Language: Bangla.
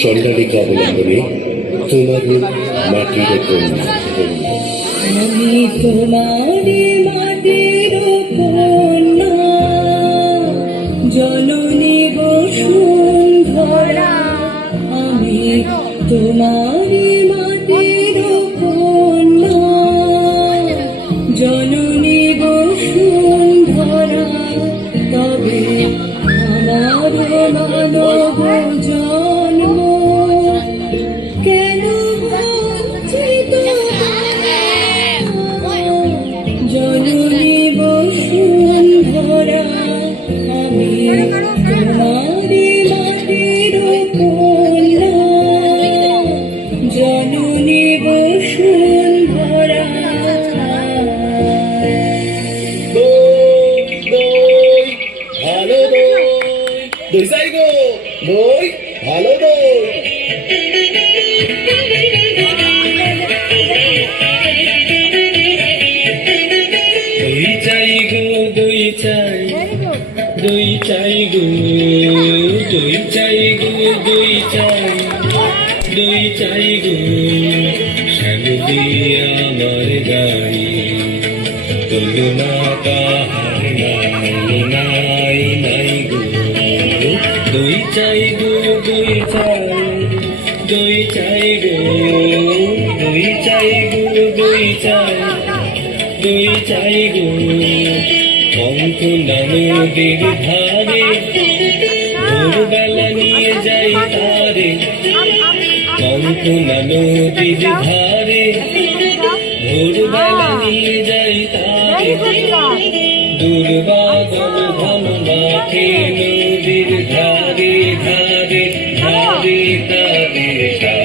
চণ্ডালিকা অবলম্বনে তোমার মাটির কন্যা। আমি তোমারি মাটির কন্যা, জননী বসুন্ধরা। আমি তোমারি মাটির কন্যা, জননী বসুন্ধরা। তবে আমার মানব জন্ম কেন বঞ্চিত? জননী বসুন্ধরা, আমি তোমারি মাটির কন্যা, জননী বসুন্ধরা। ভালো দই দই চাই গো, দই ভালো দই। দই চাই গো, দই চাই, দই চাই গো, দই চাই গো, দই চাই, দই চাই গো। শ্যামলি আমার গাই, তুলনা কাহার নাই নাই নাই গো। দই চাই গো, দই চাই, দই চাই গো, দই চাই গো, দই চাই, দই চাই গো। কঙ্কনা নদীর ধারে ভোরবেলা নিয়ে যাই তারে, কঙ্কনা নদীর ধারে ভোরবেলা নিয়ে যাই তারে। দুর্বাদল ঘন মাঠে নদীর ধারে ধারে ধারে ধারে।